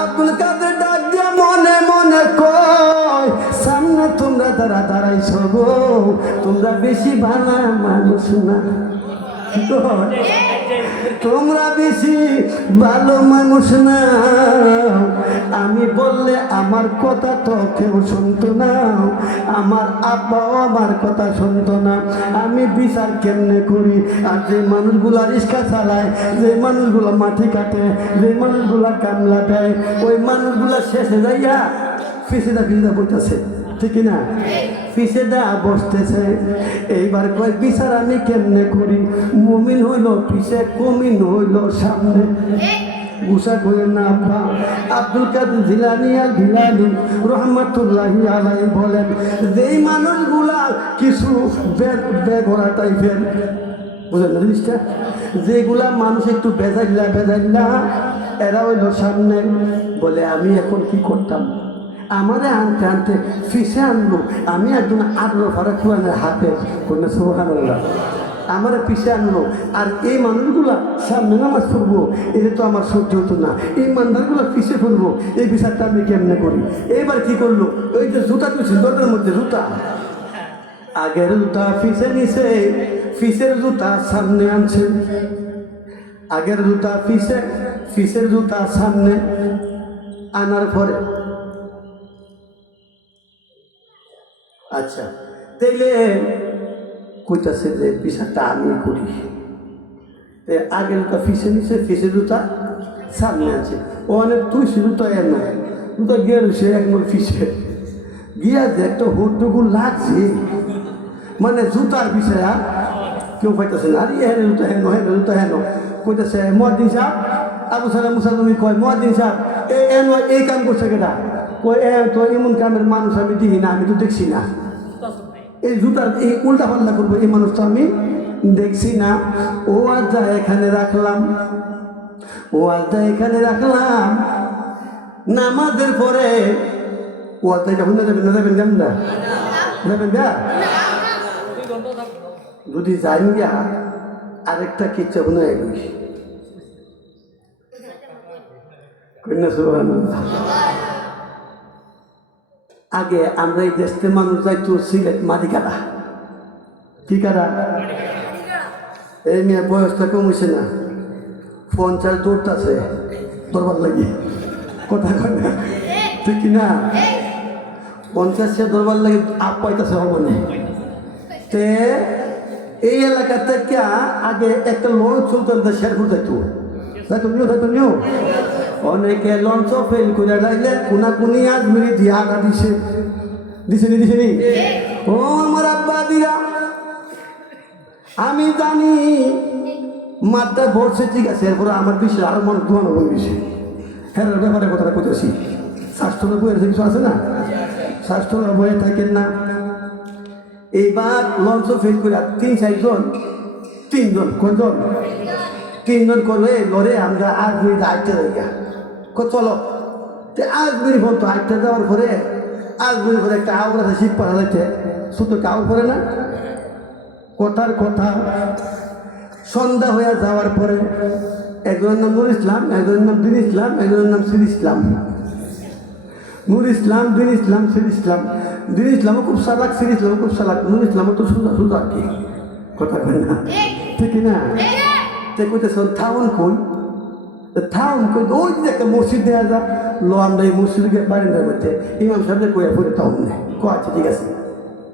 আব্দুল কাদের ডাক দিয়া মনে মনে কয়, সামনে তোমরা যারা দাঁড়াইছো গো, তোমরা বেশি ভালো মানুষ না, তোমরা বেশি ভালো মানুষ না। আমি বললে আমার কথা তো কেউ শুনতো না, আমার আব্বাও আমার কথা শুনতো না। আমি বিচার কেমনে করি? আর যে মানুষগুলা রিক্সা চালায়, যে মানুষগুলা মাটি কাটে, যে মানুষগুলা কামলা দেয়, ওই মানুষগুলা শেষে যাইয়া ফিসেদা বইতেছে, ঠিক না? ফিসেদা বসতেছে। এইবার কয় বিচার আমি কেমনে করি? মুমিন হইল পিছে, কমিন হইল সামনে। গুসা করে না আব্বা। আব্দুল কাদের জিলানী আল গিলানী রহমাতুল্লাহি আলাইহি বলেন, যেই মানুষগুলা কিছু বেগরা টাইপের, বুঝলেন না জিনিসটা? যেগুলা মানুষ একটু বেজাইল্লা এরা হইল সামনে। বলে আমি এখন কি করতাম? আমারে আনতে আনতে ফিসে আনলো। আমি একদম আদলো ফারা খুয়ানের হাতে কোনো সুবহানাল্লাহ, আমার পিছিয়ে আনলো। আর এই মানুষগুলা সামনে নামাজ পড়বো, এটা তো আমার সহ্য হতো না। এই মানুষগুলো পিছিয়ে পড়বো, এই বিচারটা আমি কেমনে করি? এবার কি করলো? ওই যে জুতা তুলছি দরজার মধ্যে, জুতা আগের জুতা ফিসে নিছে, ফিসের জুতা সামনে আনছে। আগের জুতা ফিসে, ফিসের জুতা সামনে আনার পরে আচ্ছা তাইলে কইতাছে যে বিচারটা আমি করি। আগের জুতা ফিসে নিছে, ফিসের জুতা সামনে আছে। ও অনেক তুই জুতা এর নয়, জুতা গিয়ে রয়েছে একবার ফিসে গিয়া যে একটা হুটটুকু লাগছে, মানে জুতার বিষয় কেউ পাইতেছে না। আর হেন জুতা হেন, হেন জুতা হেন কইতেছে মুয়াজ্জিন সাহেব, আবু সালাম মুসালমি কয় মুয়াজ্জিন সাহেব এই কাম করছে কেটা? কই তো এমন কামের মানুষ আমি দেখি না, আমি তো দেখছি না। এই জুতার এই উল্টা পাল্টা করবো এই মানুষ তো আমি দেখছি না। ও আজটা এখানে রাখলাম, ও আজটা এখানে রাখলাম। নামাজের পরে ও আজটা যখন যাবেন না, যাবেন যাবেন না, যাবেন গা, যদি যাই গিয়া আরেকটা কিচ্ছা মনে হয় কন্যা সুবহানাল্লাহ। আগে আমরা এই দেশে মানুষ যাইতো সিলেট মাটি কাটা, কি কাটা? এই মেয়ে বয়সটা কমেছে না, 50 দৌড়তেছে দরবার লাগি, কথা কয় না, ঠিক কিনা? 50 দরবার লাগে আপ পাইতেছে হবনে। তে এই এলাকা থেকে আগে একটা লঞ্চ চলতো, শেরপুর যাইতো নিও অনেকে লঞ্চ ফেল করে লাইলে কোনাকুনি আজমিরি দিয়ে আগা দিছে নি। ও আমার আব্বা দিরা, আমি জানি মাঠটা ভরছে, ঠিক আছে। এরপরে আমার পিছিয়ে আরো মনে ধোয়ানো হয়ে গেছে। হ্যাঁ ব্যাপারে কথাটা করতেছি। স্বাস্থ্যের বইয়ের কিছু আছে না, স্বাস্থ্যের বইয়ে থাকেন না। এইবার লঞ্চ ফেল করে 3-4জন কয়জন? 3জন করবে লড়ে আমরা আজমিরি আটটা জায়গা চলো। আজমিরি ফোন তো আটটা যাওয়ার পরে আজমিরি পরে একটা আউর আছে, শিব পাড়া যাইতে শুধু কাউর করে না। কথার কথা সন্ধ্যা হয়ে যাওয়ার পরে একজনের নাম নুর ইসলাম, একজনের নাম দিন ইসলাম, একজনের নাম সির ইসলাম। নুর ইসলাম, দিন ইসলাম, সির ইসলাম। দিন ইসলামও খুব সালাক, সির ইসলামও খুব সালাক, নুর ইসলামও তো সুদা কি, কথা কয় না, ঠিক না? তে কইতেছে থাউন কই, থাউন কই ওই যে একটা মসজিদ দেওয়া যা লো, আমরা এই মসজিদকে বারিন্দার মধ্যে ইমাম সাহেবদের কইয়া পড়ে তাও নেই। আচ্ছা ঠিক আছে।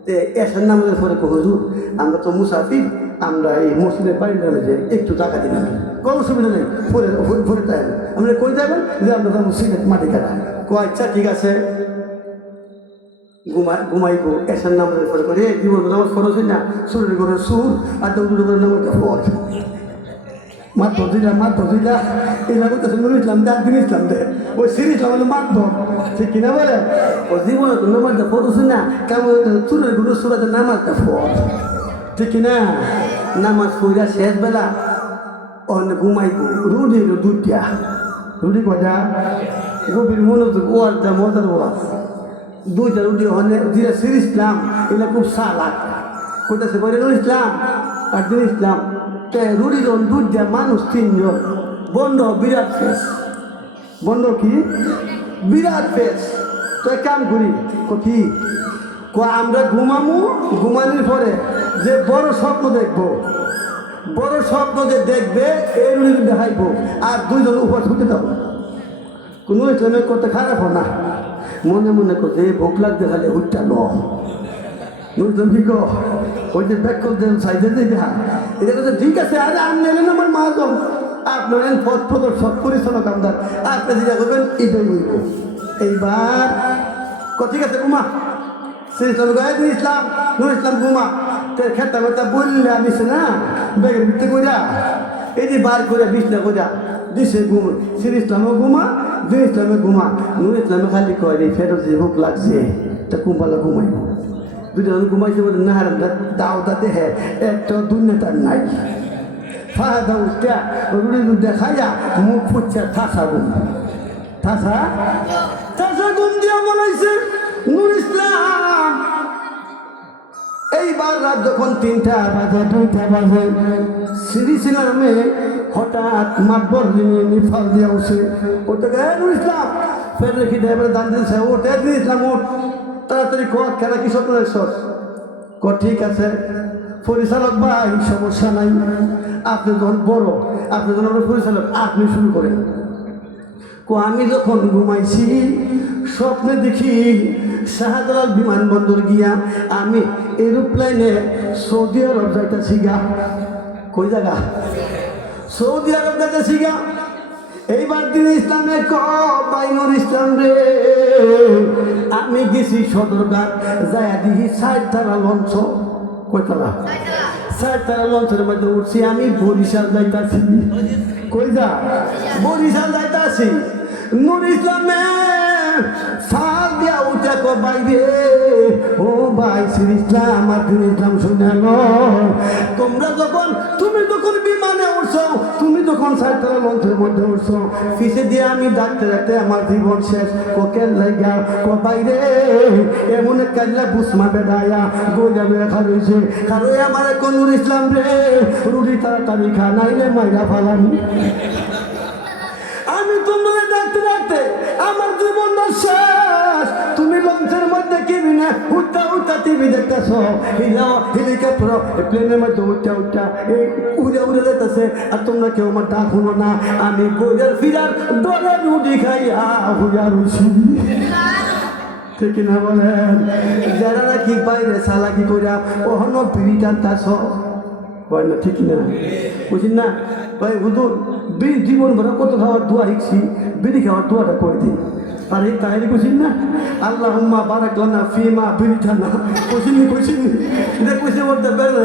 তে এসার নামাজের পরে হুজুর আমরা তো মুসাফির, আমরা এই মসজিদের বারিন্দার মধ্যে একটু টাকা দিলাম, কোনো অসুবিধা নেই, পরে তাই আমরা কই যাবেন যে আমরা তো মসজিদের মাটি কাটা। আচ্ছা ঠিক আছে, ঘুমাইবো। এসার নামাজের পরে করে জীবন নামাজ খরচ হয় না, শরীর করে সুর আর দৌড় করে নামাজটা ফল মাত্র দিলা এগুলা করতেছে নুর ইসলাম দে, দিন ইসলাম দে, ওই সির ইসলাম হলো মাত্র, ঠিক কিনা বলে? ও জীবনে তো নামাজটা ফরজ না, কেমন চুরের গুলো সুরাতে নামাজটা ফল, ঠিক কিনা? নামাজ পড়া শেষ বেলা অনেক ঘুমাইবো। রুটি হলো 2টা, রুটি কয়টা? গভীর মনোযোগ, ওয়াজটা মজার ওয়াজ। 2টা রুটি অনেক যেটা সির ইসলাম এগুলো খুব সালাক করতেছে, করে নুর ইসলাম আর দিন ইসলাম। রুটি যখন 2টা মানুষ 3জন বন্ধ বিরাট শেষ বন্ধ কি বিরাট পেশ। তো এক কাম করি কি আমরা ঘুমামু, ঘুমানোর পরে যে বড় স্বপ্ন দেখবো, বড় স্বপ্ন যে দেখবে এর দেখাইব, আর দুইজন উপর ছুটে দাও। কোনো ইসলামের করতে খারাপ না, মনে মনে করতে ভোগ লাগতে খালে উঠটা ন ওই যে ব্যাক করতে সাইডে দেখা এটা কথা ঠিক আছে। আরে আমি নেলেন আমার মাজন, আপনার পথ প্রদর্শক পরিচালক আমদার, আপনি যেটা করবেন এটাই হইব। এইবার ঠিক আছে ঘুমা ইসলাম নুর ইসলাম ঘুমা খেতা মেতা বললে আনিস না ব্যাগের ভিতরে কইরা এই যে বার করে বিছনা কইরা দিছে ঘুম। সির ইসলামও ঘুমা, দুই ইসলামে ঘুমা। নুর ইসলামে খালি কয় ফেরত যে ভোগ লাগছে তা কুম্পালা ঘুমাইব। দুজন ঘুমাইছে বলে না দাওদা দেহে একটা দুর্নেতার নাই। ফাহাদা উঠা রুড়ি দুধে খাইয়া মুখ ফুটছে ঠাসা ঘুম, ঠাসা ঠাসা ঘুম দিয়া বলাইছে নুর ইসলাম। এইবার রাত যখন 3টা বাজে 2টা বাজে সিরিছিলামে হঠাৎ মাতবর নিফাল দিয়া উঠছে। ওটা নুর ইসলাম ফের রেখে দেয় দান দিয়েছে ওটা নুর ইসলাম ওঠ তাড়াতাড়ি খেলা কি স্বপ্ন দেখছস? ঠিক আছে পরিচালক ভাই সমস্যা নাই, আপনি যখন বড়, আপনি যখন আমরা পরিচালক, আপনি শুরু করেন। আমি যখন ঘুমাইছি স্বপ্নে দেখি শাহজালাল বিমানবন্দর গিয়া আমি এরোপ্লেনে সৌদি আরব যাইতেছি গা। কই জায়গা? সৌদি আরব যাইতেছি গা। এইবার দিন ইসলামে বাইনুর ইসলাম রে আমি গেছি সদরঘাট যাইয়া দেখি 60 তারা লঞ্চ। কয়তারা? 60 তারা লঞ্চের মধ্যে উঠছি আমি বরিশাল যাইতাছি। কই যা? বরিশাল যাইতাছি। নুর ইসলামে ফাল দিয়া উঠে বাইরে ও ভাই শ্রী ইসলাম আর দিন ইসলাম শুনে তুমি যখন বিমানে উঠছো, তুমি যখন 60 তারা লঞ্চের মধ্যে উঠছো, পিছিয়ে দিয়ে আমি ডাকতে ডাকতে আমার জীবন শেষ। কোকের লাগা বাইরে এমন কাজলা বুসমা বেড়াইয়া গোজা লেখা রয়েছে কারো আমার কোন নুর ইসলাম রে রুটি তাড়াতাড়ি খা নাইলে মাইরা ফালামি। আমি তোমার ডাকতে ডাকতে আমার জীবনটা শেষ। তুমি লঞ্চের মধ্যে কিবি না উঠা উঠা টিভি দেখতেছ, হেলিকপ্টার প্লেনের মধ্যে উঠা উঠা এই উড়ে উড়ে যেতেছে, আর তোমরা কেউ আমার ডাক শুনো না। আমি গোজার ফিরার ডরে রুটি খাইয়া হুইয়া রুছি। ঠিক না বলেন? যারা নাকি বাইরে চালাকি করিয়া ওহনো বিড়ি টানতাছ হয় না, ঠিক না বুঝিন না ভাই? হুজুর বিড়ি জীবন ভরা কত খাওয়ার দোয়া শিখছি, বিড়ি খাওয়ার দোয়াটা করে দিন। আর এই তাই কইছেন না আল্লাহুম্মা বারাক লানা ফিমা বিড়িটানা কইছেন এটা কইছে বলতে বেড়ে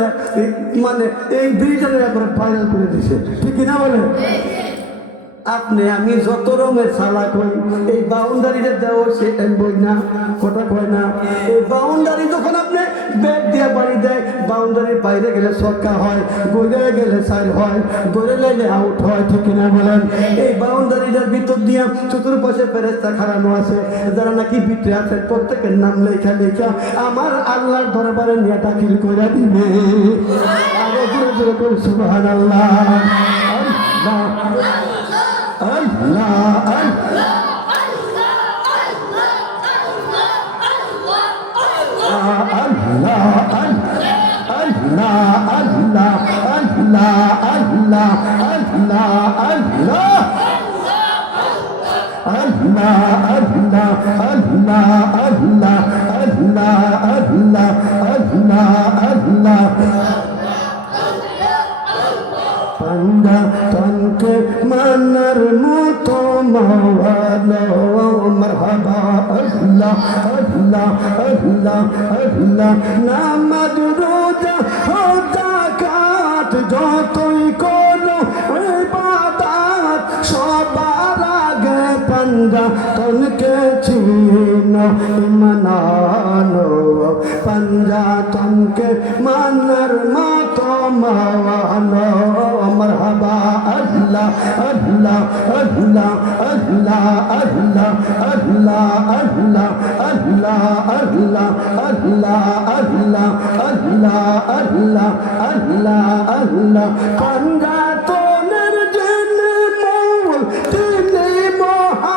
মানে এই বিড়িটানের একবার ভাইরাল করে দিছে। ঠিক না বলে? আপনি আমি যত রঙের সালাক হই এই বাউন্ডারিটা দেওয়া সে বই না কথা কয় না। এই বাউন্ডারি যখন আপনি ব্যাগ দিয়ে বাড়ি দেয়, বাউন্ডারির বাইরে গেলে ছক্কা হয়, গড়ে গেলে সাইল হয়, দৌড়ে লাইলে আউট হয়। ঠিক না বলেন? এই বাউন্ডারিটার ভিতর দিয়ে চতুর্পাশে ফেরেস্তা খাড়ানো আছে, যারা নাকি ভিতরে আছে প্রত্যেকের নাম লেখা লেখা আমার আল্লাহর দরবারে নিয়ে দাখিল করে দিবে। আরো দূরে দূরে করে সুবহানাল্লাহ। পান্ডা তনকে মানার মতো মাওয়ানো মারহাবা আল্লাহ আল্লাহ আল্লাহ আল্লাহ। নামাজ রোজা যাকাত যতই করো ইবাদত সবার আগে পান্ডা তনকে চিনো মানানো। পান্ডা তনকে মানার মতো মাওয়ানো মারহাবা আল্লাহ আল্লাহ আল্লাহ আল্লাহ আল্লাহ আল্লাহ আল্লাহ আল্লাহ আল্লাহ আল্লাহ আল্লাহ আল্লাহ আল্লাহ আল্লাহ আল্লাহ। পান্ডা তোনের জন্য মৌল তিনি মহা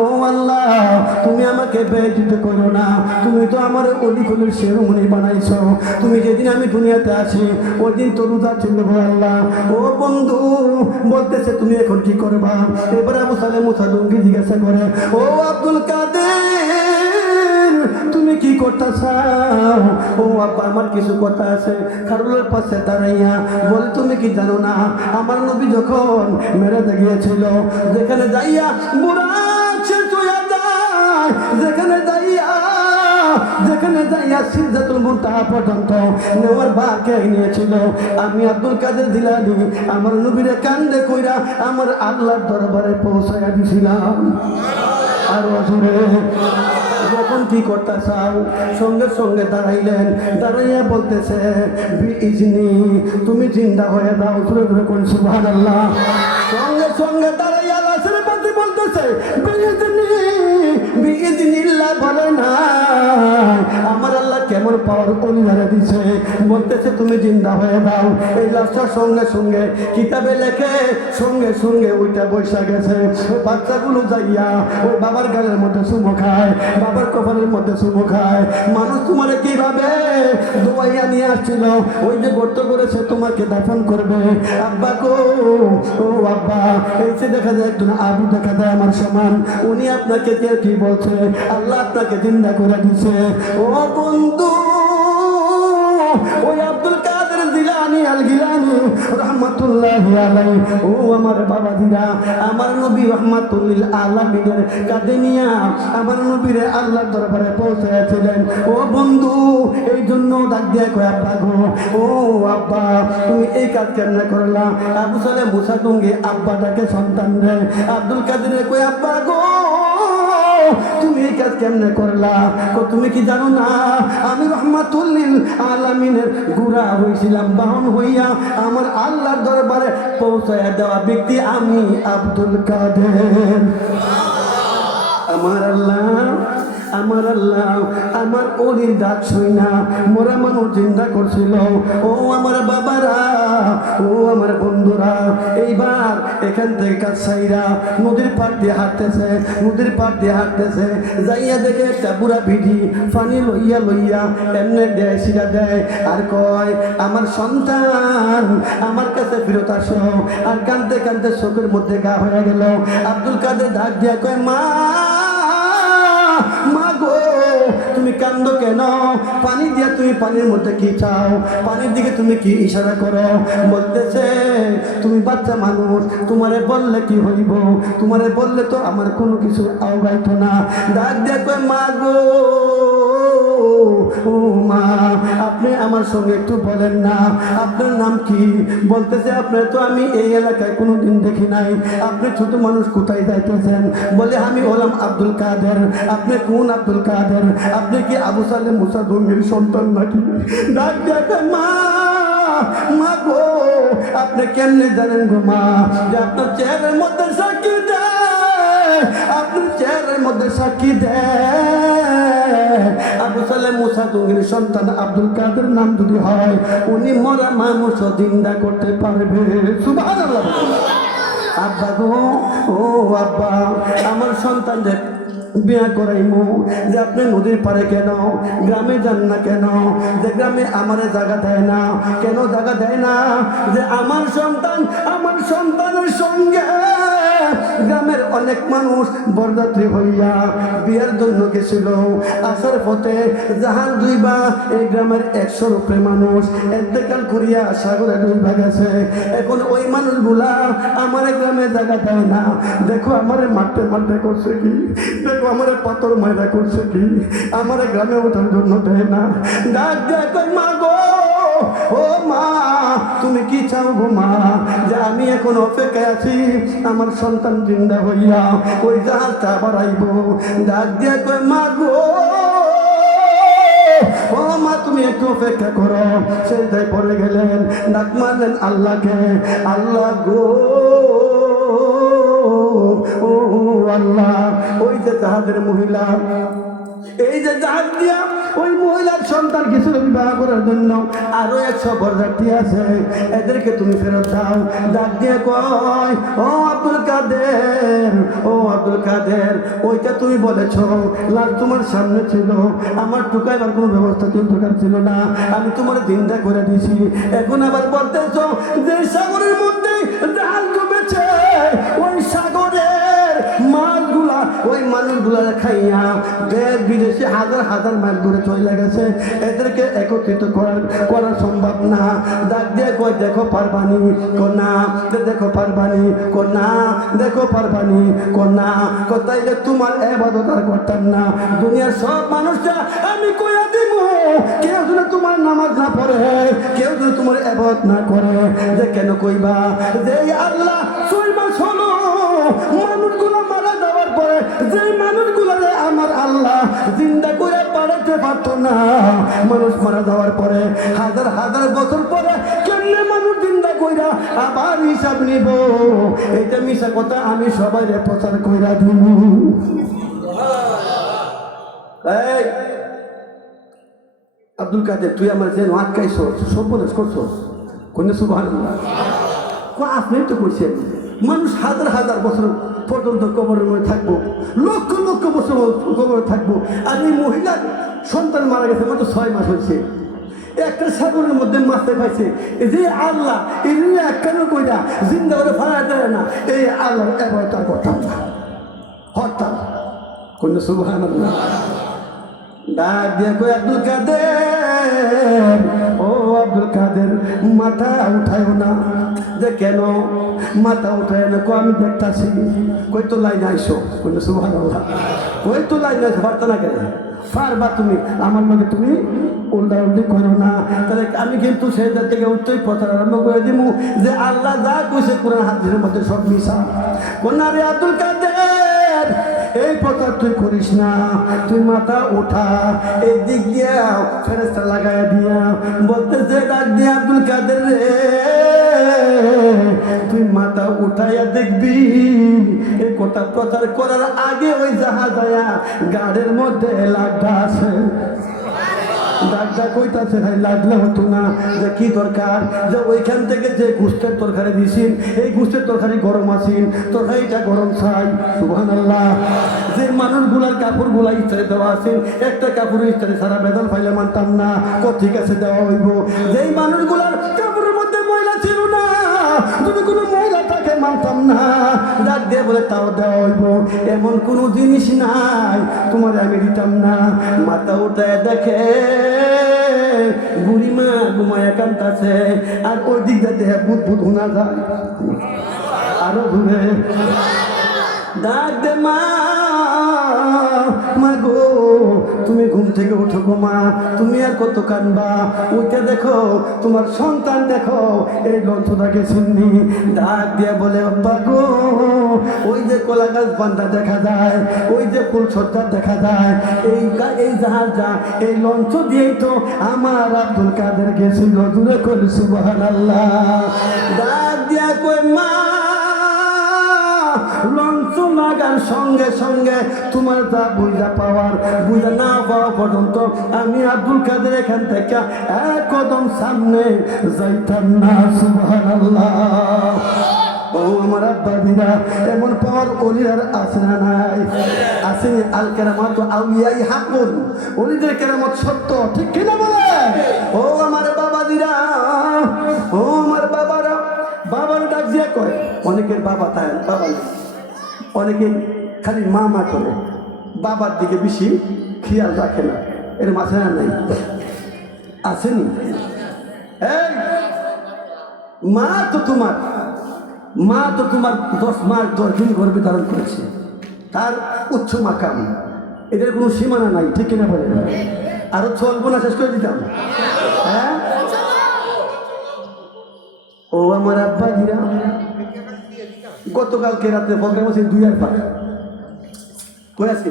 ও আল্লাহ, তুমি আমাকে বেইজ্জত করো না। তুমি তো আমার অলিকুলের শিরোমণি বানাইছো। তুমি যেদিন আমি দুনিয়াতে আসি ওই দিন তো রোজা ছিল গো আল্লাহ। ও বন্ধু বলতেছে তুমি এখন কি করবা? এবার আবু সালে মুসা লুঙ্গি জিজ্ঞাসা করে, ও আব্দুল কাদের তুমি কি করতে চাও? ও আব্বা আমার কিছু কথা আছে। খারুলের পাশে দাঁড়াইয়া বলে, তুমি কি জানো না আমার নবী যখন মেরাজে গিয়েছিল, যেখানে যাইয়া বুড়া যেখানে যাইয়া সিদরাতুল মুনতাহা পর্যন্ত নেওয়ার ভাগ্যে নিয়েছিল, আমি আব্দুল কাদের জিলানী আমার নবীরে কান্দে কইরা আমার আল্লাহর দরবারে পৌঁছাইয়া দিছিলাম। আর জোরে যখন কি করতে চাও, সঙ্গে সঙ্গে দাঁড়াইলেন। দাঁড়াইয়া বলতেছে, বিইজনি তুমি জিন্দা হয়ে দাও। জোরে জোরে কোন সুবহানাল্লাহ। সঙ্গে সঙ্গে দাঁড়াইয়া লাশের পাশে বলতেছে, বিইজনি বিইজনিল্লাহ বলে না। আমার আল্লাহ কেমন পাওয়ার অলিদারে দিছে। বলতেছে তুমি জিন্দা হয়ে দাও। এই লাশটার সঙ্গে সঙ্গে কিতাবে লেখে সঙ্গে সঙ্গে ওইটা বৈশা গেছে। ওই বাচ্চাগুলো যাইয়া ওই বাবার গালের মধ্যে চুমো খায়, বাবার কপালের মধ্যে চুমো খায়। মানুষ তোমারে কিভাবে দোয়াইয়া নিয়ে আসছিল, ওই যে গর্ত করেছে তোমাকে দাফন করবে। আব্বা গো, ও আব্বা, এই যে দেখা যায় একজন আবু দেখা যায় আমার সমান, উনি আপনাকে কি বলছে? আল্লাহ আপনাকে জিন্দা করে দিছে। ও বন্ধু, ওই আব্দুল কাদের জিলানী আল গিলানী রাহমাতুল্লাহি আলাইহি, ও আমার বাবা দিরা, আমার নবী রাহমাতুল লিল আলামিনের কাঁধে নিয়া আমার নবীরে আল্লাহর দরবারে পৌঁছেছিলেন। ও বন্ধু, এই জন্য ডাক দিয়া কয়, আব্বা গো, ও আব্বা তুমি এই কাজ কেমনে করলা? আবু সালেহ মুসা টুঙ্গি আব্বাটাকে সন্তান রে আব্দুল কাদের কয়, আব্বা গো তুমি এই কাজ কেমনে করলা? তুমি কি জানো না আমি রাহমাতুল লিল আলামিনের গুড়া হইছিলাম, বাহন হইয়া আমার আল্লাহর দরবারে পৌঁছায়া দেওয়া ব্যক্তি আমি আব্দুল কাদের। আমার আল্লাহ আমার ওলির ডাক শুই না মোরা মানুষ চিন্তা করছিল। ও আমার বাবারা, ও আমার বন্ধুরা, এইবার এখান থেকে কাছাইরা নদীর পাড় দিয়ে হাঁটতেছে, যাইয়া দেখে একটা বুড়া ভিড়ি পানি লইয়া এমনে দেয়, সিরা দেয় আর কয়, আমার সন্তান আমার কাছে ফেরত আসো। আর কাঁদতে কাঁদতে চোখের মধ্যে গা হয়ে গেল। আব্দুল কাদের ডাক দিয়া কয়, মা গো তুমি কান্দো কেন? পানি দিয়া তুমি পানির মধ্যে কি চাও? পানির দিকে তুমি কি ইশারা করো? বলতেছে তুমি বাচ্চা মানুষ, তোমারে বললে কি হইব? তোমারে বললে তো আমার কোনো কিছু আওগাইতো না। ডাক দিয়া কয়, মা গো, ও মা, আপনি আমার সঙ্গে একটু বলেন না আপনার নাম কি? বলতেছে আপনার তো আমি এই এলাকায় কোনোদিন দেখি নাই, আপনি ছোট মানুষ, কোথায় যাইতেছেন? বলে আমি হলাম আব্দুল কাদের। আপনি কোন আব্দুল কাদের? আপনি কি আবু সালেহ মুসা টুঙ্গির সন্তান নাকি? ডাক দেখে, মা গো আপনি কেমনে জানেন গো মা যে আপনার চেহারার মধ্যে সাক্ষী দেয়, আপনার চেহারার মধ্যে সাক্ষী দেয় আবু সালেহ মুসা টুঙ্গির সন্তান আব্দুল কাদের নাম যদি হয়, উনি মরা মানুষও জিন্দা করতে পারবে। সুবহানাল্লাহ। আব্বা গো, ও আব্বা, আমার সন্তানদের বিয়া করাইমু, যে আপনি নদীর পারে কেন গ্রামে যান না কেন? যে গ্রামে আমারে জায়গা দেয় না কেন? জায়গা দেয় না যে আমার সন্তানের সঙ্গে গ্রামের অনেক মানুষ বরযাত্রী হইয়া বিয়ার জন্য গেছিল। আসার পথে জাহাজ ডুইবা এই গ্রামের 100 উপরে মানুষ এতেকাল করিয়া সাগরে ডুইবা গেছে। এখন ওই মানুষগুলা আমার গ্রামে জায়গা দেয় না। দেখো আমারে মারতে করছে কি, দেখো আমারে পাথর মাইরা করছে কি, আমার গ্রামে ওঠার জন্য দেয় না। ডাক দেখো, মা গো, ও মা তুমি কি চাও গো মা? যে আমি এখন অপেক্ষায় আছি আমার সন্তান জিন্দা হইয়া ওই জাহাজটা আবার আইব। ডাক দিয়ে কয়, মা গো, ও মা তুমি একটু অপেক্ষা করো। সেটাই পড়ে গেলেন, ডাক মারলেন আল্লাহকে, আল্লাহ গো, ও আল্লাহ। ওই যে জাহাজের মহিলা এই যে জাহাজ দিয়া ওই মহিলার সন্তান কিছু বিবাহ করার জন্য আরো 100 বরযাত্রী আছে, এদেরকে তুমি ফেরত দাও। ডাক দিয়ে কয়, ও আব্দুল কাদের, ও আব্দুল কাদের, ওইটা তুমি বলেছ, লাশ তোমার সামনে ছিল, আমার ঢুকাইবার কোনো ব্যবস্থা তুমি দরকার ছিল না, আমি তোমার দিনটা করে দিছি। এখন আবার বলতেছ যে সাগরের মধ্যে জাহাজ ডুবেছে, ওই সাগরের মাছগুলা ওই মানুষগুলা খাইয়া দেশ বিদেশে হাজার হাজার মাইল দূরে চলে গেছে, এদেরকে একত্রিত করা সম্ভব না। ডাক দিয়ে কই, দেখো পারবানি? না। দেখো পারবানি? না। দেখো পারবানি? না। তাইলে তোমার ইবাদত আর করতাম না। দুনিয়ার সব মানুষটা আমি কইয়া দিব, কেউ যদি তোমার নামাজ না পড়ে, কেউ যদি তোমার ইবাদত না করে, যে কেন কইবা যে আল্লাহ 6 মাস হলো মানুষগুলো মারা যাওয়ার পরে, যে মানুষগুলো আমার আল্লাহ জিন্দা করে পাঠাতে পারতো না, মানুষ মারা যাওয়ার পরে হাজার হাজার বছর পরে কেমনে মানুষ জিন্দা কইরা আবার হিসাব নিব, এটা মিশা কথা আমি সবাই প্রচার কইরা দিব। এই আব্দুল কাদের, তুই আমার যে আটকাইছ, সর্বনাশ করছো, কন্যা সুবহানাল্লাহ। আপনি তো করছেন, মানুষ হাজার হাজার বছর পর্যন্ত কবরের মধ্যে থাকবো, লক্ষ লক্ষ বছর কবরে থাকবো, আর এই মহিলার সন্তান মারা গেছে মাত্র 6 মাস হয়েছে, একটা সাগরের মধ্যে মাছতে পাইছে। এই যে আল্লাহ এই কেন কইরা জিন্দা করে ফাড়া দেয় না, এই আল্লাহ এবার তার করতাম না, হরতাম। কোন সুবহানাল্লাহ। ডাক দিয়ে কই, আব্দুল কাদের, ও আব্দুল কাদের, মাথা উঠায় না। যে কেন মাথা উঠায় না? আমি দেখতাছি। কই তো লাইন আইসো। কোন সুবহানাল্লাহ। কই তো লাইন আইসো, পারতো না কেন? পারবা তুমি, আমার লগে তুমি উল্টা উল্টি করো না। তাহলে আমি কিন্তু সেই থেকে উচ্চই প্রচার আরম্ভ করে দিব যে আল্লাহ যা কইছে কোরআন হাদিসের মধ্যে সব মিশা। কোন রে আব্দুল কাদের, এই প্রচার তুই করিস না, তুই মাথা উঠা, এই দিক দিয়া ফেরেশতা লাগাইয়া দিয়া বলতেছে, ডাক দিয়া আব্দুল কাদের রে, তুই মাথা উঠাইয়া দেখবি। এই কথা প্রচার করার আগে ওই জাহাজ আয়া গাড়ির মধ্যে লাগটা আছে। ডাকটা কইতাছে, ভাই লাগলে হতো না, যে কি দরকার, যে ওইখান থেকে যে গুস্তের তরকারি দিছিন, এই গুস্তের তরকারি গরম আছেন, তরকারিটা গরম চাই। সুবহানাল্লাহ। যে মানুষগুলার কাপড়গুলা ইস্তারি দেওয়া আছেন, একটা কাপড়ের ইস্তারি সারা বেদন ফাইলে মানতাম না, ঠিক আছে দেওয়া হইব। যেই মানুষগুলার কাপড়ের মধ্যে ময়লা ছিল না, যদি কোনো ময়লা তাকে মানতাম না, ডাক দিয়ে বলে তাও দেওয়া হইব। এমন কোনো জিনিস নাই তোমার আমি দিতাম না। মাথা উঠায় দেখে বুড়িমা ঘুমায় কান্তাছে, আর ওই দিকটা দেহে বুধ বুধ শোনা যায় আরো ঘুরে। ডাক দে, মা, মা গো, তুমি ঘুম থেকে উঠো গো মা, তুমি আর কত কানবা? ওইটা দেখো তোমার সন্তান, দেখো এই লঞ্চটাকে শুননি। ডাক দিয়ে বলে, আব্বা গো, ওই যে কলা গাছ বান্ধা দেখা যায়, ওই যে ফুল সজ্জা দেখা যায়, এই জাহাজটা এই লঞ্চ দিয়েই তো আমার আব্দুল কাদের গেছিল। দূরে করে সুবহানাল্লাহ। ডাক দিয়া কই, মা, লঞ্চ লাগার সঙ্গে সঙ্গে তোমার যা বুঝা পাওয়ার, বুঝা না পাওয়া পর্যন্ত আমি আব্দুল কাদের এখান থেকে এক কদম সামনে যাইতাম না। সুবহানাল্লাহ। ও আমার আব্বাদিরা, এমন পাওয়ার ওলিয়ার আছে না নাই? আছে। আল কেরামাত আউলিয়াই হাকুন, ওলিদের কেরামত সত্য, ঠিক কিনা বলে? ও আমার বাবাদিরা, ও আমার বাবারা, বাবার ডাক দিয়ে কয়, অনেকের বাবা তাই বাবা নেই, অনেকে খালি মা মা করে, বাবার দিকে বেশি খেয়াল রাখে না। এর মাঝে না নাই আসেনি? এই মা তো তোমার 10 মাস 10 দিন গর্ভে ধারণ করেছে, তার উচ্চ মাকাম, এদের কোনো সীমানা নাই, ঠিক কিনা বলে? আরো চলবো না, শেষ করে দিতাম। হ্যাঁ, ও আমার আব্বা জিরা, গতকালকে রাত্রে প্রোগ্রাম আছে 2 আর 5 কই আছে,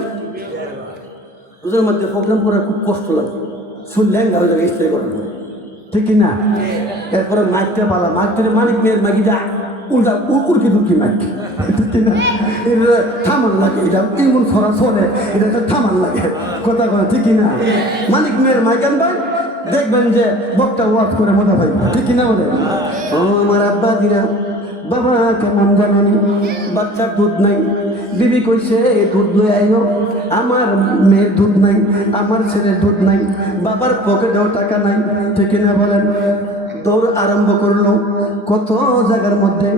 ওদের মধ্যে প্রোগ্রাম করা খুব কষ্ট লাগে, শুনলে হয়ে যাবে স্ত্রী করে, ঠিক কিনা? এরপরে মাইকটা পালা, মাইকটা মালিক মেয়ের মাগি যা উল্টা উড়কি দুর্কি মাইক, ঠিক না? এটা থামান লাগে, এটা এমন ফরা চলে, এটা একটা থামান লাগে, কথা কথা ঠিক না? মানিক মেয়ের মাইকান ভাই দেখবেন যে বক্তা ওয়াজ করে মজা পাই, ঠিক না বলে? ও আমার আব্বা দিরা, বাবা কেমন জানি বাচ্চার দুধ নাই, বিবি কইছে দুধ লই আইও, আমার মেয়ের দুধ নাই, আমার ছেলের দুধ নাই, বাবার পকেটেও টাকা নাই, ঠিক না বলেন? দৌড় আরম্ভ করলো, কত জায়গার মধ্যে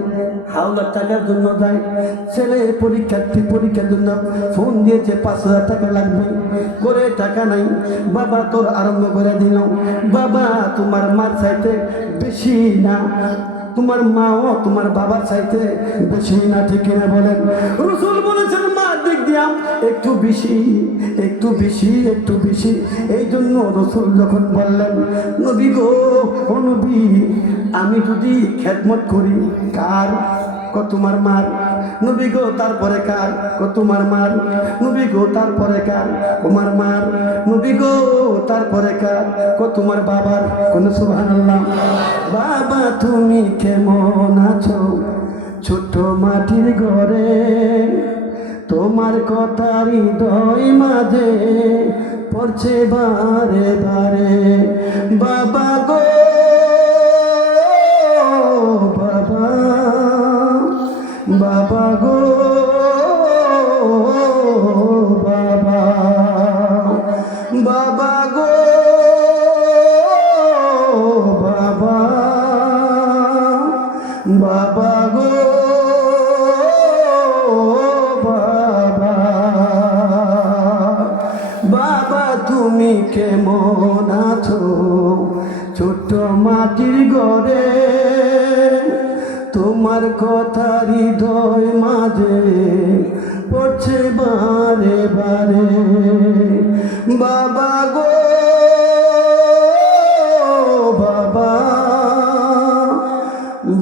হাওলার টাকার জন্য যায়, ছেলে পরীক্ষার জন্য ফোন দিয়েছে 5,000 টাকা লাগবে, করে টাকা নাই, বাবা তোর আরম্ভ করে দিল, বাবা তোমার মার চাইতে বেশি না, তোমার মাও তোমার বাবার চাইতে বেশি না, ঠিক কিনা বলেন? রাসূল বলেছেন মার দিক দিয়া একটু বেশি, একটু বেশি, একটু বেশি। এই জন্য রাসূল যখন বললেন নবী গো, ও নবী, আমি যদি খেদমত করি কার? তোমার মার। নবী গো তারপরে কার? তোমার মার। নবী গো তারপরে কার? তোমার মার। নবী গো তারপরে কার? তোমার বাবার। কোন সুবহানাল্লাহ। বাবা তুমি কেমন আছো ছোট্ট মাটির ঘরে, তোমার কথা হৃদয় মাঝে পড়ছে বারে বারে। বাবা গো বাবা, বাবা গো বাবা, বাবা গো বাবা, বাবা গো বাবা, বাবা তুমি কেমন আছো ছোট্ট মাটির ঘরে, তোমার কথা হৃদয় মাঝে পড়ছে বারে বারে। বাবা গো বাবা,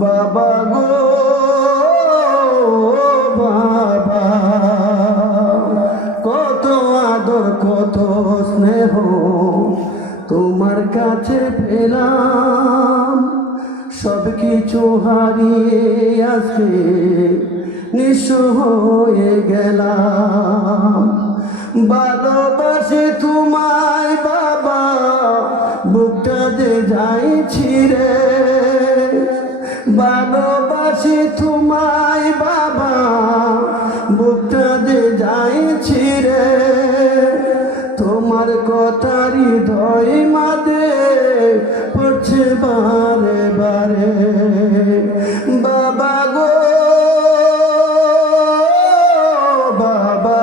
বাবা গো বাবা, কত আদর কত স্নেহ তোমার কাছে পেলাম, সব কিছু হারিয়ে আজকে নিঃস্ব হয়ে গেলাম। ভালোবাসি তোমায় বাবা, বুকটা যে যাই ছিঁড়ে, ভালোবাসি তোমায় বাবা, বুকটা যে যাই ছিঁড়ে, তোমার কথা হৃদয় মাঝে পড়ছে বারে বারে। বাবা গো বাবা,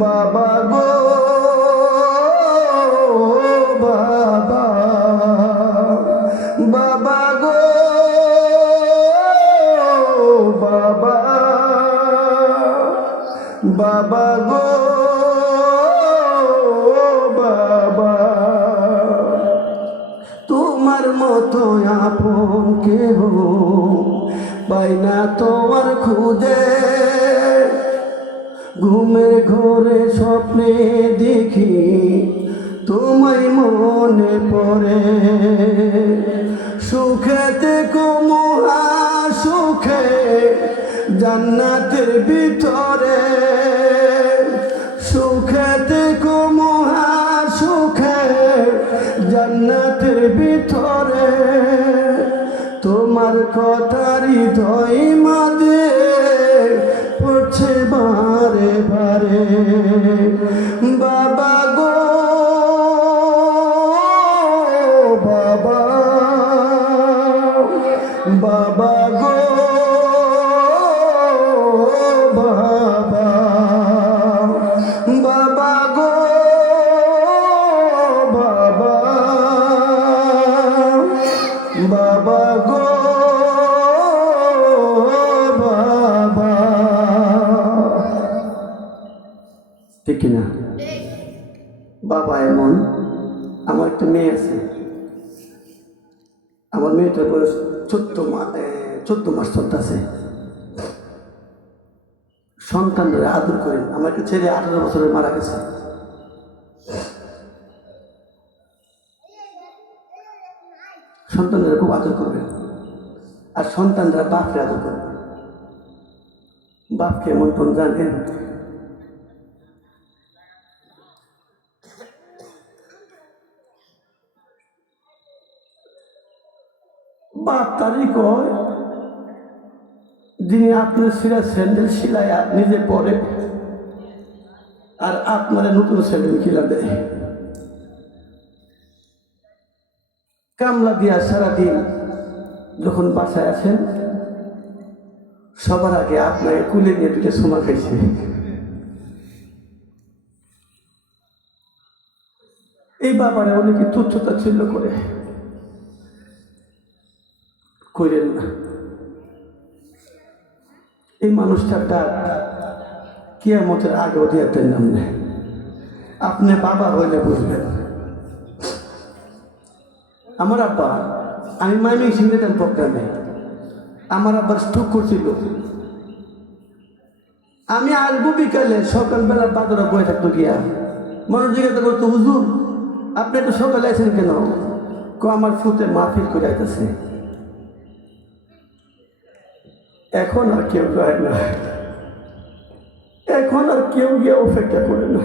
বাবা গো বাবা, বাবা গো বাবা, বাবা গো বাবা, তোমার মতো আপন কেহ পাই না তোমার খুঁজে, ঘুমের ঘরে স্বপ্নে দেখি তোমায় মনে পড়ে, সুখেতে মহা সুখে জান্নাতের ভিতরে, সুখেতে মহা সুখে জান্নাতের ভিতরে, তোমার কথা হৃদয় মাঝে পড়ছে বারে বারে। বাবা গো বাবা, বাবা গো বাবা, বাবা গো বাবা, বাবা গো বাবা, ঠিক না? বাবা এমন, আমার একটা মেয়ে আছে, আমার মেয়েটার বয়স 14 মাস চলতেছে। সন্তানরা আদর করেন, আমার একটা ছেলে 18 বছরে মারা গেছে। সন্তানরা খুব আদর করবেন। আর সন্তানরা বাপরে আদর করে। বাপ কেমন কোন জানেন? বাপ তারই কয় যিনি আপনার সিরা স্যান্ডেল সিলাই নিজে পরে আর আপনারা নতুন স্যান্ডেল কিনা দেয়। কামলা দিয়া সারাদিন যখন বাসায় আসেন সবার আগে আপনাকে কুলে নিয়ে দুটো সোনা খাইছে। এই ব্যাপারে অনেকে তুচ্ছতা ছিল করেন না। এই মানুষটার ডাক কিয়ামতের আগেও দিয়ে নাম নেই। আপনি বাবা হইলে বুঝবেন। আমার আব্বা, আমি মাইমিং সিংহেতাম প্রোগ্রামে, আমার আব্বার স্ট্রোক করছিল। আমি আসবো বিকালে, সকালবেলা বাদরা বয়ে থাকতো গিয়া মানুষ জিজ্ঞাসা করতো, হুজুর আপনি একটু সকালে আছেন কেন? আমার ফুতে মাহফিল করে আইতেছে। এখন আর কেউ যায় না, এখন আর কেউ গিয়ে অপেক্ষা করে না।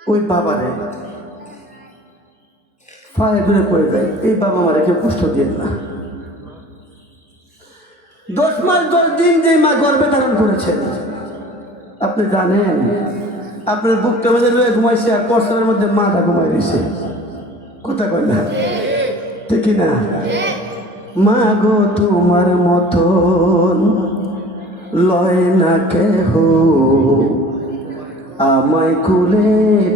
ওই বাবারে পায়ে দূরে পড়ে যায়, এই বাবা মারে কেউ কষ্ট দিয়ে না। 10 মাস 10 দিন যে মা গর্ভে ধারণ করেছেন, আপনি জানেন আপনার বুকটা মধ্যে রয়ে ঘুমাইছে আর প্রস্তাবের মধ্যে মাটা ঘুমাই রয়েছে। কথা কয় না, ঠিক না? মা গো তোমার মতন লয় না কেহ, আমায় কুলে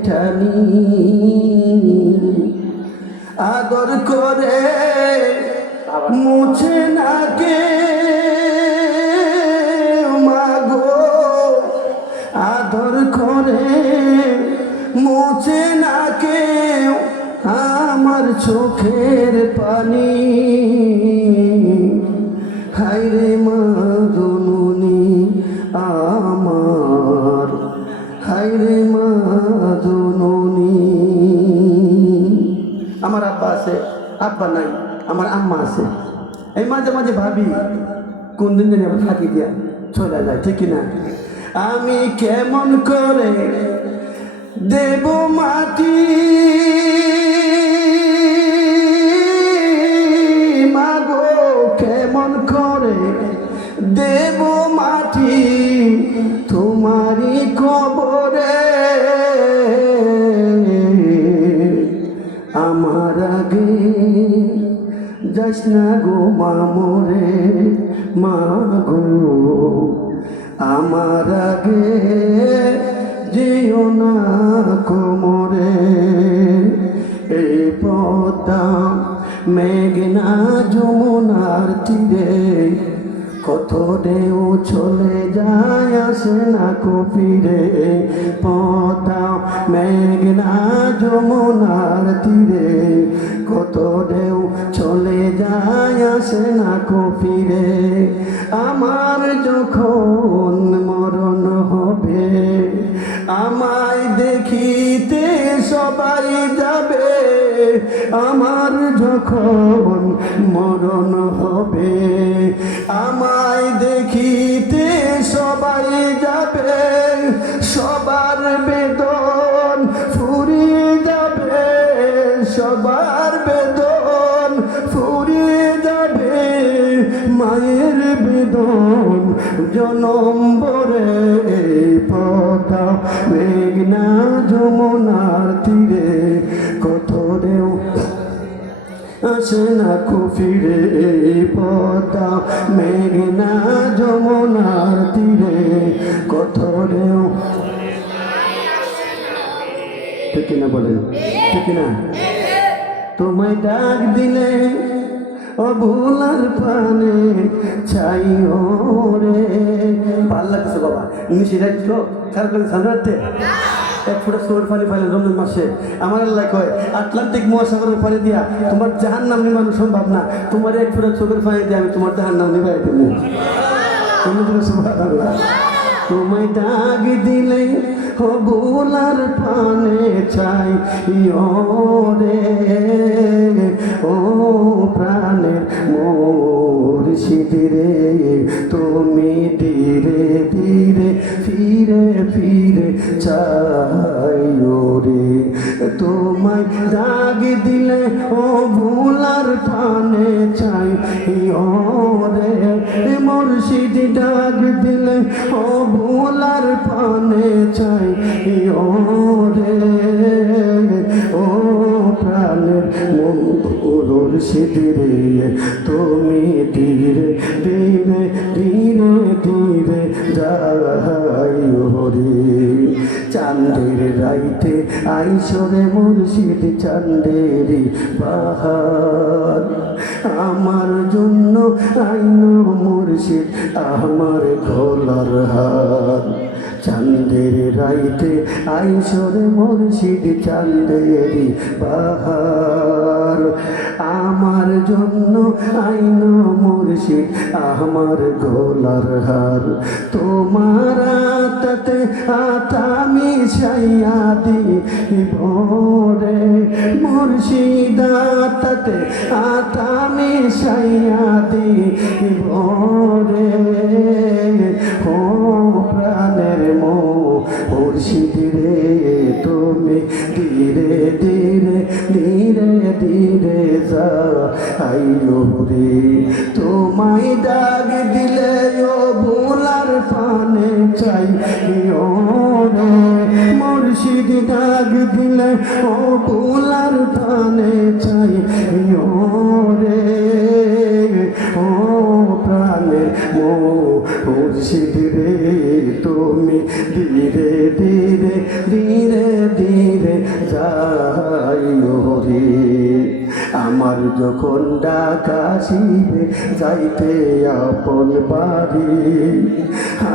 টানি আদর করে মুছে না কে। মাগো আদর করে মুছে না কেউ আমার চোখের পানি। হায়রে মা জননী আমার, হায়রে মা জননী। আমার আব্বা আছে, আব্বা নাই, আমার আম্মা আছে। এই মাঝে মাঝে ভাবি কোন দিন জানি আবার থাকি দিয়া চলে যায়, ঠিক না? আমি কেমন করে দেব মাটি, মাগো কেমন করে দেব মাটি তোমারই কবরে। আমার আগে যাস না গো মামরে, মা গো আমার আগে যেও না কোমরে। এই পদ্মা মেঘনা যমুনার তীরে কত ঢেউ চলে যায় আসে না কপিরে। পদ্মা মেঘনা যমুনার তীরে কত ঢেউ চলে যায় আসে না কপিরে। আমার যখন মরণ হবে আমায় দেখিতে সবাই যাবে। আমার যখন মরণ হবে আমায় দেখিতে সবাই যাবে। সবার বেদন ফুরিয়ে যাবে, সবার বেদন ফুরিয়ে যাবে। মায়ের বেদন জনম ভরে পদ্মা মেঘনা যমুনার তীরে কত ঢেউ আসে না কফিরে। পদ্মা মেঘনা যমুনার তীরে কত ঢেউ, ঠিক না বলেন, ঠিক না? তোমায় ডাক দিলে অভুলার পানে চাই রে। ভাল লাগতেছে বাবা, নিশিরাই তো খারাপ লাগে সামনে এক ফুটা সোর পানি পাইলে রমজান মাসে। আমার আল্লাহ কয় আটলান্টিক মহাসাগরের পানি দিয়া তোমার জাহান্নাম নিবানো সম্ভব না, তোমার এক ফুটা চোখের পানি দিয়ে আমি তোমার জাহান্নাম নিবাই দেবো। তুমি সুবহানাল্লাহ। তোমায় ডাক দিলে ও বুলার পানে চাই রে ও প্রাণের মুর্শিদ রে তুমি ধীরে ধীরে ফিরে ফিরে চাই রে তোমায় ডাক দিলে ও বুলার পানে চাই রে মুর্শিদ ডাক দিলে ও বুলার পানে চাই রে ও প্রাণের মুর্শিদ রে তুমি ধীরে ধীরে ধীরে ধীরে যাই রে চাঁদের রাইতে আইসরে মুর্শিদ চাঁদেরি বাহার আমার জন্য আইন মুর্শিদ আমার গলার হার চাঁদের রাইতে আইসরে মুর্শিদ চাঁদেরি বাহার আমার জন্য আইন মুর্শিদ আমার গলার হার তোমার আতাতে আতামি ছাইয়া দিব রে মুর্শিদ আতাতে আতামি ছাইয়া দিব রে ও প্রাণের মুর্শিদ রে তুমি ধীরে ধীরে ধীরে ধীরে যাইও রে তোমায় ডাক দিলে ও বুলার পানে চাই রে মুর্শিদ ডাক দিলে ও বুলার পানে চাই রে ও প্রাণের মুর্শিদ রে তুমি ধীরে ধীরে ধীরে ধীরে যাইও রে আমার যখন ডাক আসিবে যাইতে আপন বাড়ি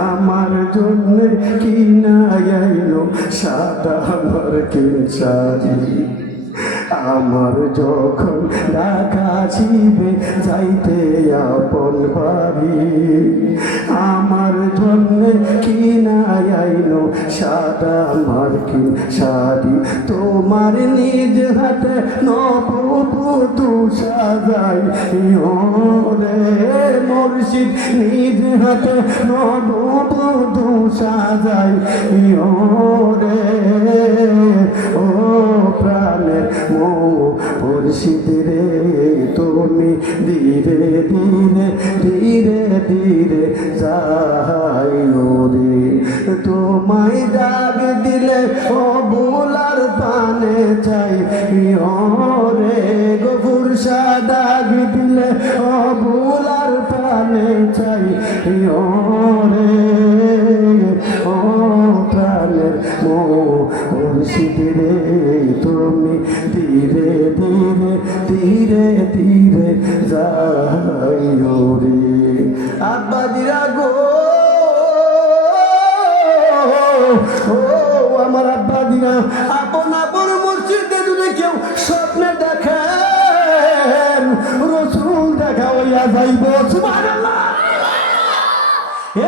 আমার জন্য কি না আইলো সাদা আমার কেশারি আমার যখন ডাক আসিবে যাইতে আপন বাড়ি আমার জন্য কি না আইলো সাদা মার্কিন শাড়ি তোমার নিজ হাতে নববধূ সাজাই রে মুর্শিদ নিজ হাতে নববধূ সাজাই রে ও প্রাণের মুর্শিদ রে তুমি ধীরে ধীরে ধীরে ধীরে যাইও রে তোমায় ডাক দিলে ও বুলার পানে চাই রে গফুর শাহ ডাক দিলে ও বুলার পানে চাই রে ও প্রাণের মুর্শিদ রে তুমি ধীরে ধীরে ধীরে ধীরে যাইও রে আব্বাদিরা গো ও আমার আব্বাদিরা আপন আপন মুর্শিদে যদি কেউ স্বপ্নে দেখেন রসুল দেখা হইয়া যাইব সুবহানাল্লাহ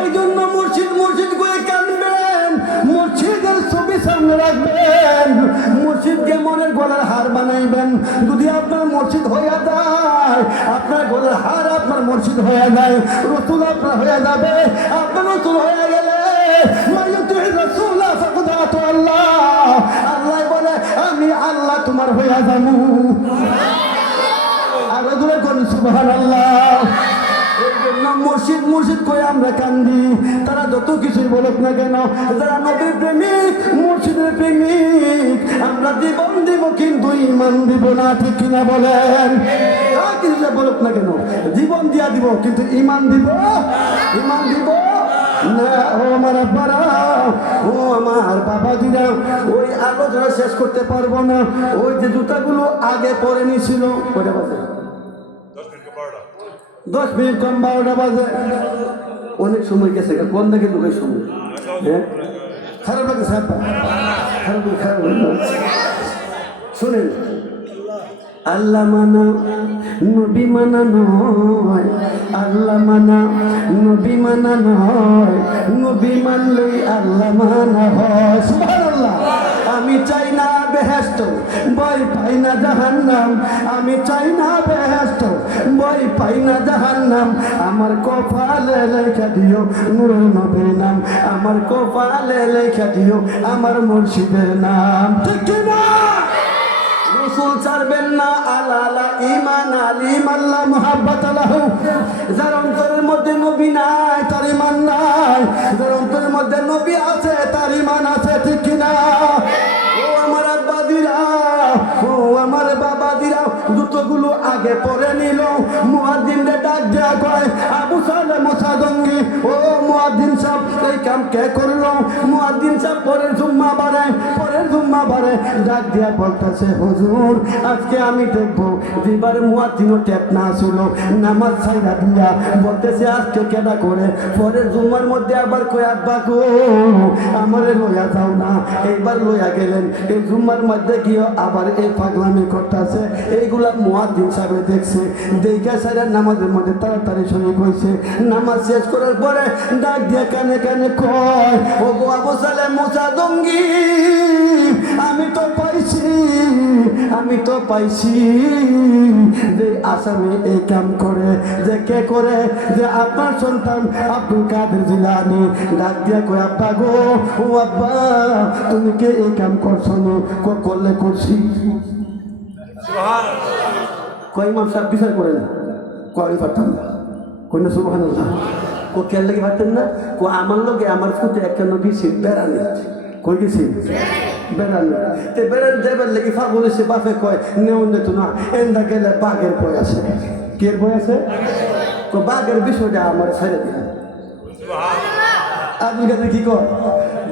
এই জন্য মুর্শিদ মুর্শিদ করে কাঁদবেন মুর্শিদের ছবি সামনে রাখবেন মুর্শিদকে মনের গলার হার বানাইবেন যদি আপনার মুর্শিদ হইয়া যায় আপনার গলার হার আপনার মুর্শিদ হইয়া যায় রসুল আপনার হইয়া যাবে আপনার রসুল হইয়া গেলে আল্লাহ বলে আমি আল্লাহ তোমার হইয়া যাবো আরো দূরে করুন সুবহানাল্লাহ মুর্শিদ মুর্শিদ করে আমরা কান্দি তারা যত কিছুই বলুক না কেন যারা নবীর প্রেমিক মুর্শিদের প্রেমিক আমরা জীবন দিব কিন্তু ইমান দিব না ঠিক কিনা বলেন কিছু বলুক না কেন জীবন দিয়া দিব কিন্তু ইমান দিব না ও আমার আব্বারা ও আমার বাবাজিরা ওই আলোচনা শেষ করতে পারবো না ওই যে জুতাগুলো আগে পরে নিয়েছিল ওটা বাজে 10 মিনিট কম 12টা বাজে অনেক সময় গেছে কোন দিকে ঢুকে সময় হ্যাঁ খারাপ লাগে খারাপ শুনেন আল্লাহ মানা নবী মানা নয়, আল্লাহ মানা নবী মানা নয়, নবী মানলেই আল্লাহ মানা হয়। সুবহানাল্লাহ। আমি চাই না বেহেশত, ভয় পাই না জাহান্নাম। আমি চাই না বেহেশত, ভয় পাই না জাহান্নাম। আমার কপালে লেখা দিও নূরের নবীর নাম, আমার কপালে লেখা দিও আমার মুর্শিদের নাম। ঠিক কি না? রসুল ছাড়বেন না। আলা আলা ঈমান আলিম আল্লাহ মুহাব্বত আলাহু। যার অন্তরের মধ্যে নবী নাই তার ঈমান নাই, যার অন্তরের মধ্যে নবী আছে তার ঈমান আছে। ঠিক কি না? ও আমার আব্বা দিরা, ও আমার বাবা দিরা, জুতোগুলো আগে পরে নিল। মুয়াজ্জিনরে ডাক দেয়া কয়, আবু সালে মুসাদঙ্গি, ও মুয়াজ্জিন সাহেব এই কাম কে করলো? মুয়াজ্জিন সাহেব পরের জুম্মা বারে ডাক দিয়া বলতেছে, হুজুর আজকে আমি দেখবো যেবার মুয়াজ্জিনও টেপ না ছিল, নামাজ ছাইরা দিয়া বলতেছে আজকে কেডা করে। পরের জুম্মার মধ্যে আবার কয়, আব্বা গো আমারে লইয়া যাও না। এইবার লইয়া গেলেন, এই জুম্মার মধ্যে গিয়ে আবার এই পাগলামি করতেছে। এইগুলা মুয়াজ্জিন সাহেব দেখছে, দেখে সারা নামাজের মধ্যে তাড়াতাড়ি শরীক হয়েছে। নামাজ শেষ করার পরে ডাক দিয়ে কানে কানে কয়, ও গো আবু সালেহ মুসাদঙ্গি, আমি তো পাইছি যে আসামে এই কাম করে, যে কে করে, যে আপনার সন্তান আব্দুল কাদের জিলানী। ডাক দিয়া কই, আব্বা গো, ও আব্বা তুমি কে এই কাম করছো? করলে করছি। কয় ইমাম সাহেব বিচার করে না, কয় পারতাম না, কই না সুবহানাল্লাহ। কো কেন লাগে পারতেন না? কো আমার লোকে আমার ফুটে একটা নবী ছিল বেড়ানি, কই গেছি বেড়ানি। তে বেড়ান যাবার লেগে ফাগুন এসে বাপে কয় নেও নেতো না, এন্দা গেলে বাঘের বই আছে। কে বই আছে? তো বাঘের বিষয়টা আমার ছেড়ে দিন। আপনি কাছে কি কর?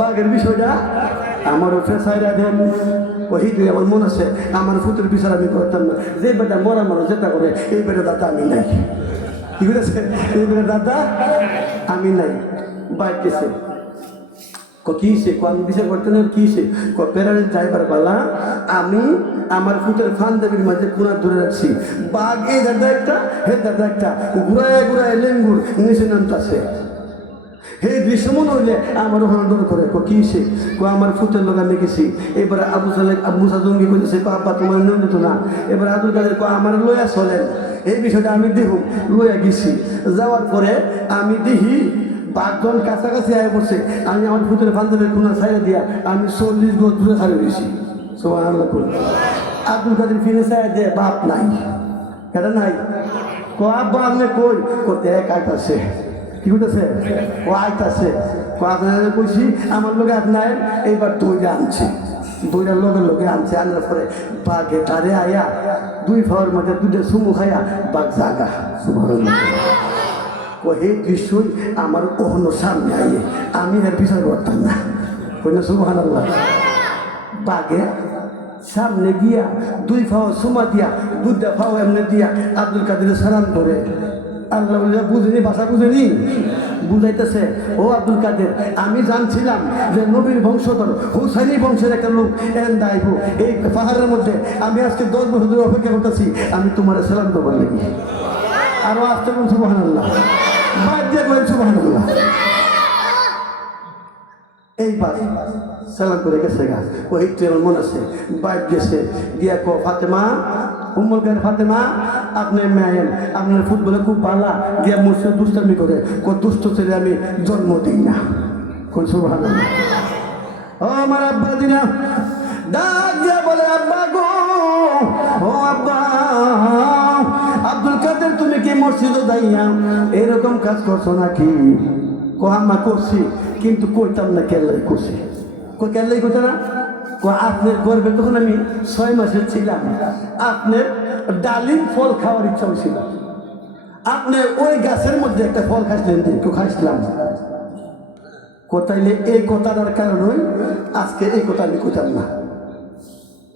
বাঘের বিষয়টা আমার উঠে সাইরা দেন। ওই তুই আমার মনে আছে, আমার ফুটের বিচার আমি করতাম না। যে বেটা মরা মানুষ যেটা করে, এই বেটা দাদা আমি নাই। কি করেছে? এই বেটা দাদা আমি নাই। বাইক গেছে, কিসে আমি বিচার করতে না, কিসে পেরারের ড্রাইভার বালা আমি আমার ফুটের ফান্দাবির মাঝে পুরা ধরে রাখছি। বাঘ এই দাদা একটা, হে দাদা একটা, ঘুরায় লেঙ্গুর নিচে নামতাছে। হে দৃশ্য মনে হইলে আমার ওখানে দৌড় করে কিসে আমার ফুটের লোক আমি গেছি। এবারে আবু সালেহ মুসা জঙ্গি করেছে, বাবা তোমার নিয়ম দিত না। এবার আব্দুল কাদের আমার লইয়া চলেন, এই বিষয়টা আমি দেখুন। লইয়া গেছি, যাওয়ার পরে আমি দেখি বাঘজন কাছাকাছি আয় পড়ছে। আমি আমার ফুটের ফান্দাবের কোনা ছাইড়ে দিয়া আমি 40 গজ দূরে ছাড়িয়ে দিয়েছি। সুবহানাল্লাহ। আব্দুল কাদের ফিরে চাই দে, বাপ নাই, কেন নাই? কো আব্বা আপনি কই? করতে এক আইতাছে। কি করতেছে? ও আইতাছে। আপনার কইছি আমার লোকে আপনার এইবার দইটা আনছে, দইটার লোকে আনছে। আনার পরে বাঘে তারে আয়া দুই ফাওয়ার মধ্যে দুটো সুমু খাইয়া বাঘ জাগা। সুবহানাল্লাহ। ও এই দৃশ্যই আমার কখনো সামনে আইয়ে আমি এর বিচার করতাম না। কই না সুবহানাল্লাহ। বাঘে সামনে গিয়া দুই ফাও সুমা দিয়া দুটা ফাও এমনি দিয়া আব্দুল কাদের সালাম করে। আল্লাহ বুঝেনি, ভাষা বুঝেনি, বুঝাইতেছে, ও আব্দুল কাদের আমি জানছিলাম যে নবীর বংশধর হুসাইনি বংশের একটা লোক দাইব এই পাহাড়ের মধ্যে। আমি আজকে 10 বছর ধরে অপেক্ষা করতেছি, আমি তোমার সালাম দেবো নাকি। আরো আসতে বলুন সুবহানাল্লাহ, বাদ দিয়ে বলেন সুবহানাল্লাহ। এইবার সালাম করে গেছে গা। ওই ট্রেন মনে আছে, বাইক গেছে গিয়া কো ফাতেমা, উম্মুল খায়ের ফাতেমা আপনি ম্যাম, আপনার ফুটবলে খুব ভালো গিয়া মুসে দুষ্টামি করে। কো দুষ্ট ছেলে আমি জন্ম দিই না। কোন সুবহানাল্লাহ। ও আমার আব্বা দিনা ডাক দিয়া বলে, আব্বা গো, ও আব্বা, আব্দুল কাদের তুমি কি মসজিদে যাইয়া এরকম কাজ করছো নাকি? কো আম্মা করছি, কিন্তু কইতাম না কেল্লাই করছি। কো কেল্লাই কইতে না? কো আপনার গর্বে তখন আমি 6 মাসের ছিলাম, আপনার ডালিম ফল খাওয়ার ইচ্ছা হয়েছিল, আপনি ওই গাছের মধ্যে একটা ফল খাইছিলেন, একটু খাইছিলাম। কোথাইলে এই কথাটার কারণে আজকে এই কথা আমি কইতাম না।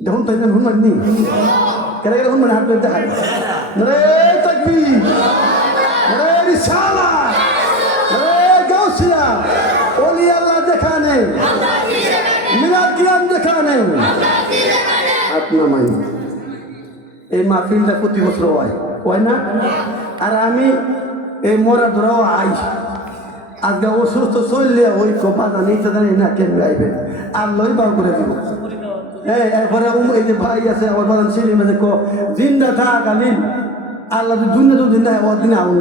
দেখুন তাই না হুনমান নি কেন গেলে হুনমান হাত ধরে দেখায় রে তাকবীর, রে রিসালাত, রে গাউসিয়া, ওলি আল্লাহ দেখানে, মিলাদ কিয়াম দেখানে। হাত নামাই এই মাহফিলটা প্রতি বছর হয় না? আর আমি এই মরা ধরাও আই আজকে অসুস্থ চললে ওই বাধা নিতে জানি না কেমনি আইবেন আর লই বার করে দিব। হ্যাঁ, এরপরে এই যে ভাই আছে আমার বাদান ছেলে মেয়ে জিন্দা থাকালীন আল্লাহ দুনিয়া তো জিন্দা হয় দিনে আউন